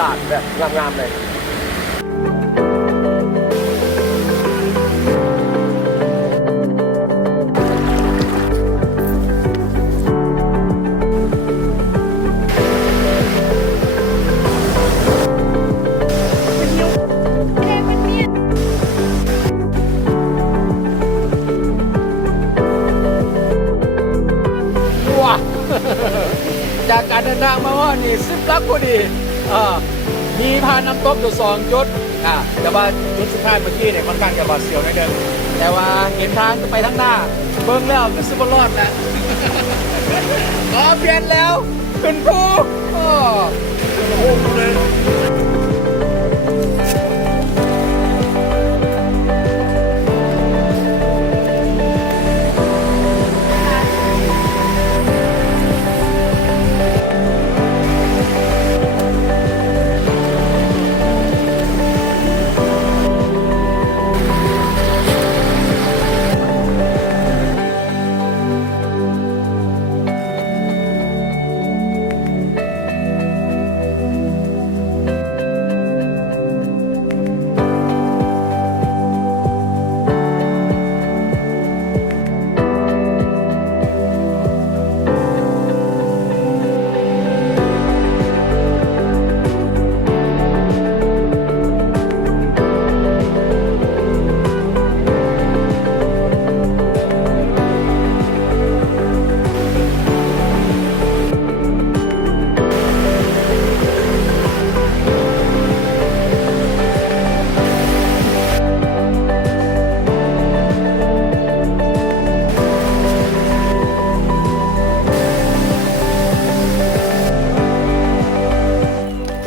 ตาดแบบงามๆเลยว้า จากการเดินทางมาว่านี่10 ลักพอดีมีพาน้ำตกอยู่2 จุดแต่ว่าจุดสุดท้ายเมื่อกี้เนี่ยค่อนข้างจะบาดเสียวนิดนึงแต่ว่าเห็นทางจะไปทั้งหน้าเบิ่งแล้วก็สิบรอดแล้วเปลี่ยนแล้วขึ้นภูโอ้โหเลย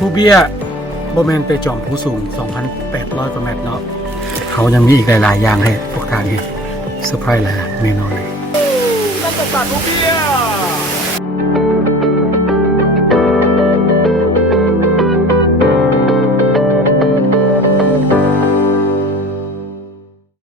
ผู้เบี้ยโบแมนไปจอมผู้สูง 2,800 กว่าเมตรเนาะเขายังมีอีกหลายๆอย่างให้พวกทางเห็นเซอร์ไพรส์แหละแน่นอนเลย น้ำตกตาดภูเบี้ย